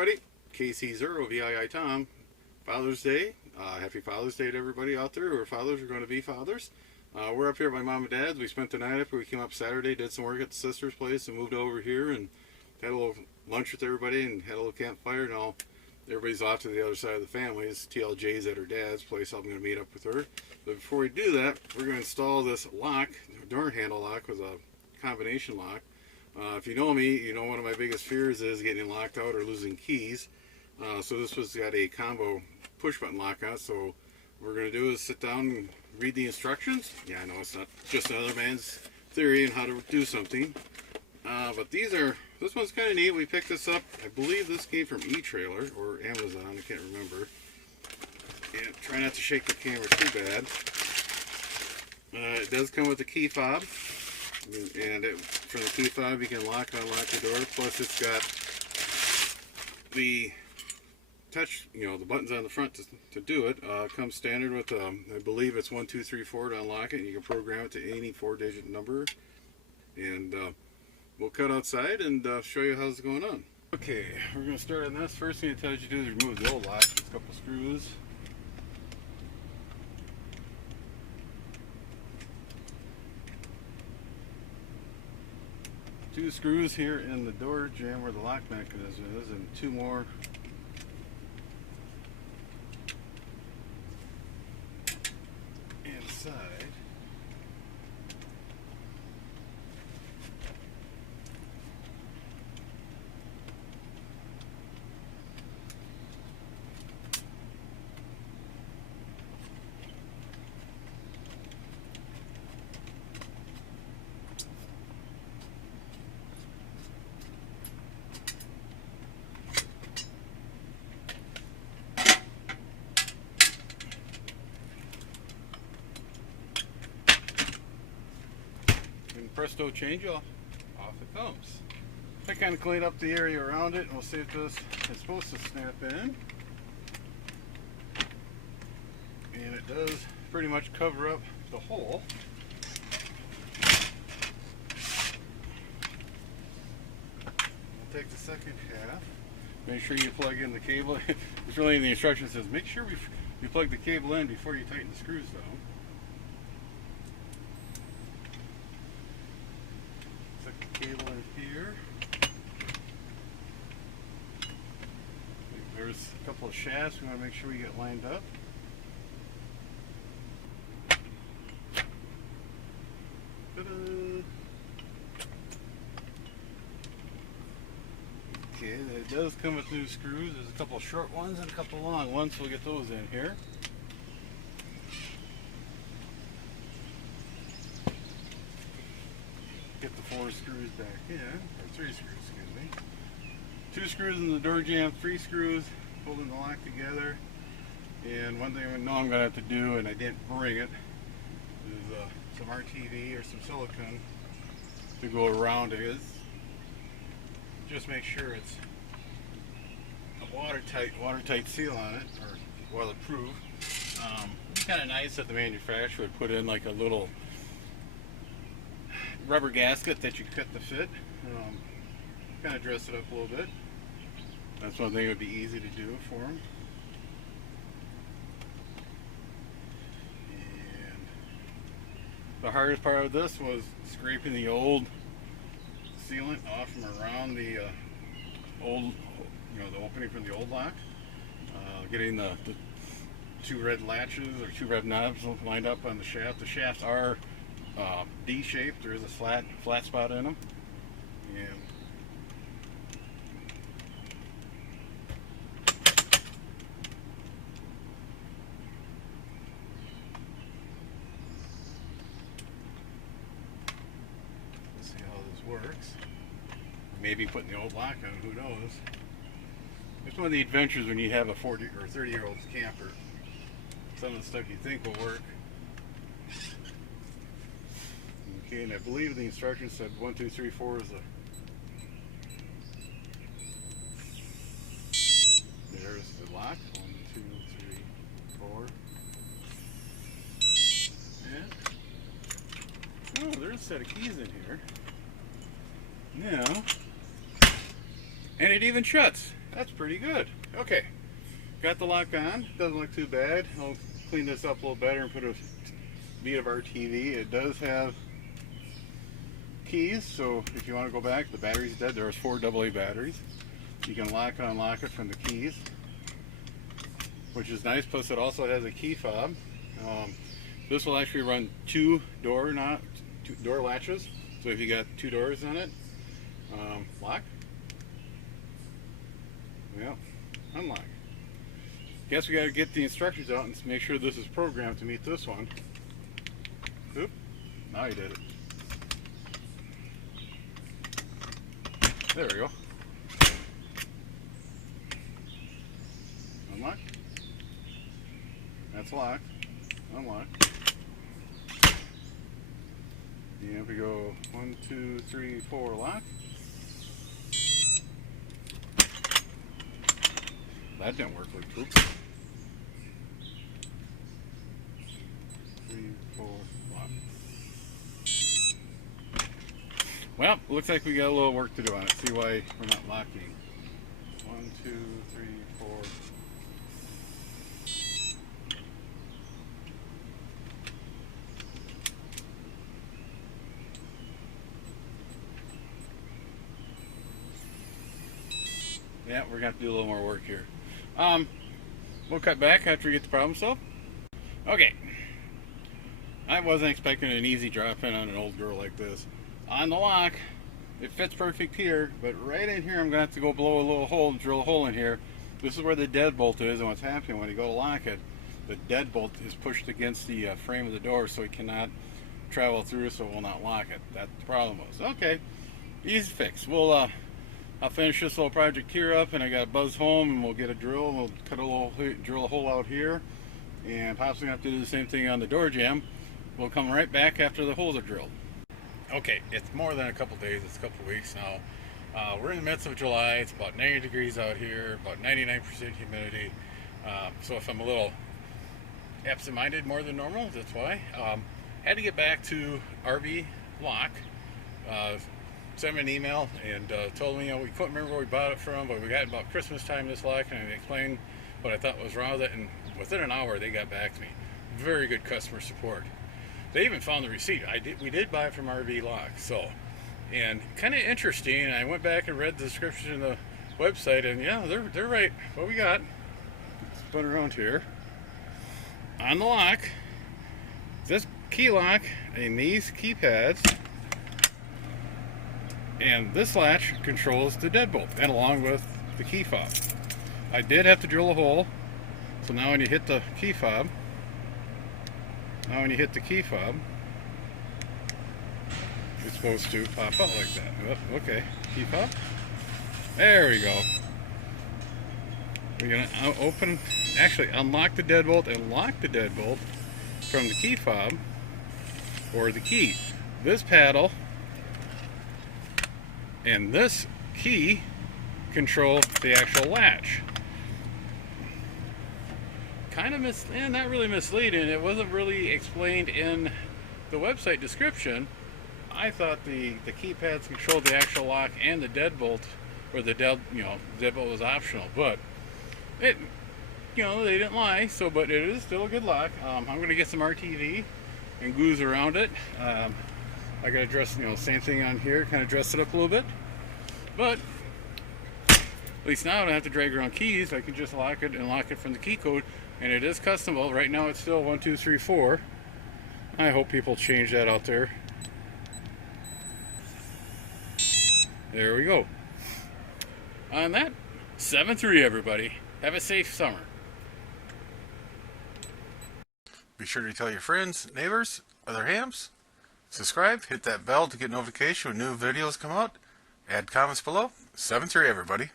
everybody, KC0VII Tom. Father's Day. Happy Father's Day to everybody out there who are fathers or going to be fathers. We're up here at my mom and dad's. We spent the night up. We came up Saturday, did some work at the sister's place, and moved over here and had a little lunch with everybody and had a little campfire. Now everybody's off to the other side of the family. It's TLJ's at her dad's place. I'm going to meet up with her. But before we do that, we're going to install this lock, door handle lock with a combination lock. If you know me, you know one of my biggest fears is getting locked out or losing keys. So this was got a combo push button lock on it. So what we're going to do is sit down and read the instructions. Yeah, I know it's not just another man's theory on how to do something. But this one's kind of neat. We picked this up. I believe this came from E-Trailer or Amazon. I can't remember. And try not to shake the camera too bad. It does come with a key fob. And from the key fob you can lock and unlock the door. Plus it's got the touch, the buttons on the front to do it. Comes standard with, I believe it's 1, 2, 3, 4 to unlock it. You can program it to any 4-digit number. And we'll cut outside and show you how's it going on. Okay, we're going to start on this. First thing it tells you to do is remove the old lock. Just a couple screws. Two screws here in the door jamb where the lock mechanism is, and two more inside. Presto change off it comes. I kind of cleaned up the area around it, and we'll see if this is supposed to snap in. And it does pretty much cover up the hole. We'll take the second half. Make sure you plug in the cable. It's really in the instructions says make sure you plug the cable in before you tighten the screws down. Cable in here. There's a couple of shafts we want to make sure we get lined up. Okay, it does come with new screws. There's a couple of short ones and a couple of long ones, so we'll get those in here. Get the 4 screws back in, or 3 screws, excuse me. 2 screws in the door jamb, 3 screws holding the lock together. And one thing I know I'm going to have to do, and I didn't bring it, is some RTV or some silicone to go around it. Just make sure it's a watertight seal on it, or weatherproof. It's kind of nice that the manufacturer would put in like a little rubber gasket that you cut the fit. Kind of dress it up a little bit. That's one thing that would be easy to do for them. And the hardest part of this was scraping the old sealant off from around the old, the opening for the old lock. Getting the 2 red latches or 2 red knobs lined up on the shaft. The shafts are D-shaped. There is a flat spot in them, and let's see how this works. Maybe putting the old lock on, who knows. It's one of the adventures when you have a 40 or 30-year-old camper. Some of the stuff you think will work. Okay, and I believe the instructions said 1, 2, 3, 4 is there's the lock. 1, 2, 3, 4. And there's a set of keys in here. Now, and it even shuts. That's pretty good. Okay, got the lock on. Doesn't look too bad. I'll clean this up a little better and put a beat of our TV. It does have keys, so if you want to go back, the battery's dead. There's 4 AA batteries. You can lock and unlock it from the keys, which is nice. Plus it also has a key fob. This will actually run 2 door latches, so if you got 2 doors in it, lock, yeah, unlock. Guess we got to get the instructions out and make sure this is programmed to meet this one. Oop, now you did it. There we go. Unlock. That's locked. Unlock. And we go 1, 2, 3, 4, lock. That didn't work like poop. 3, 4, lock. Well, looks like we got a little work to do on it. See why we're not locking. 1, 2, 3, 4. Yeah, we're going to have to do a little more work here. We'll cut back after we get the problem solved. Okay. I wasn't expecting an easy drop-in on an old girl like this. On the lock, it fits perfect here, but right in here I'm going to have to go blow a little hole and drill a hole in here. This is where the deadbolt is, and what's happening when you go to lock it, the deadbolt is pushed against the frame of the door so it cannot travel through, so it will not lock it. That's the problem was. Okay, easy fix. We'll I'll finish this little project here up, and I got to buzz home, and we'll get a drill, and we'll cut a little, drill a hole out here, and possibly have to do the same thing on the door jamb. We'll come right back after the holes are drilled. Okay, it's more than a couple days, it's a couple weeks now. We're in the midst of July. It's about 90 degrees out here, about 99% humidity. So if I'm a little absent-minded more than normal, that's why. Had to get back to RV Lock. Sent me an email and told me, you know, we couldn't remember where we bought it from, but we got about Christmas time this lock, and I explained what I thought was wrong with it, and within an hour they got back to me. Very good customer support. They even found the receipt. We did buy it from RV Lock, so, and kind of interesting. I went back and read the description in the website, and yeah, they're right. What we got? Spin around here. On the lock, this key lock and these keypads. And this latch controls the deadbolt, and along with the key fob. I did have to drill a hole, so now when you hit the key fob, it's supposed to pop out like that. Oh, okay, key fob. There we go. We're gonna actually unlock the deadbolt and lock the deadbolt from the key fob or the key. This paddle and this key control the actual latch. Kind of not really misleading. It wasn't really explained in the website description. I thought the keypads controlled the actual lock and the deadbolt, or the deadbolt was optional. But it, they didn't lie. So, but it is still a good lock. I'm going to get some RTV and glues around it. I got to dress, same thing on here, kind of dress it up a little bit. But at least now I don't have to drag around keys. I can just lock it and lock it from the key code, and it is customable. Right now it's still 1, 2, 3, 4. I hope people change that out there. There we go. On that, 7-3 everybody. Have a safe summer. Be sure to tell your friends, neighbors, other hams. Subscribe, hit that bell to get notification when new videos come out. Add comments below. 7-3 everybody.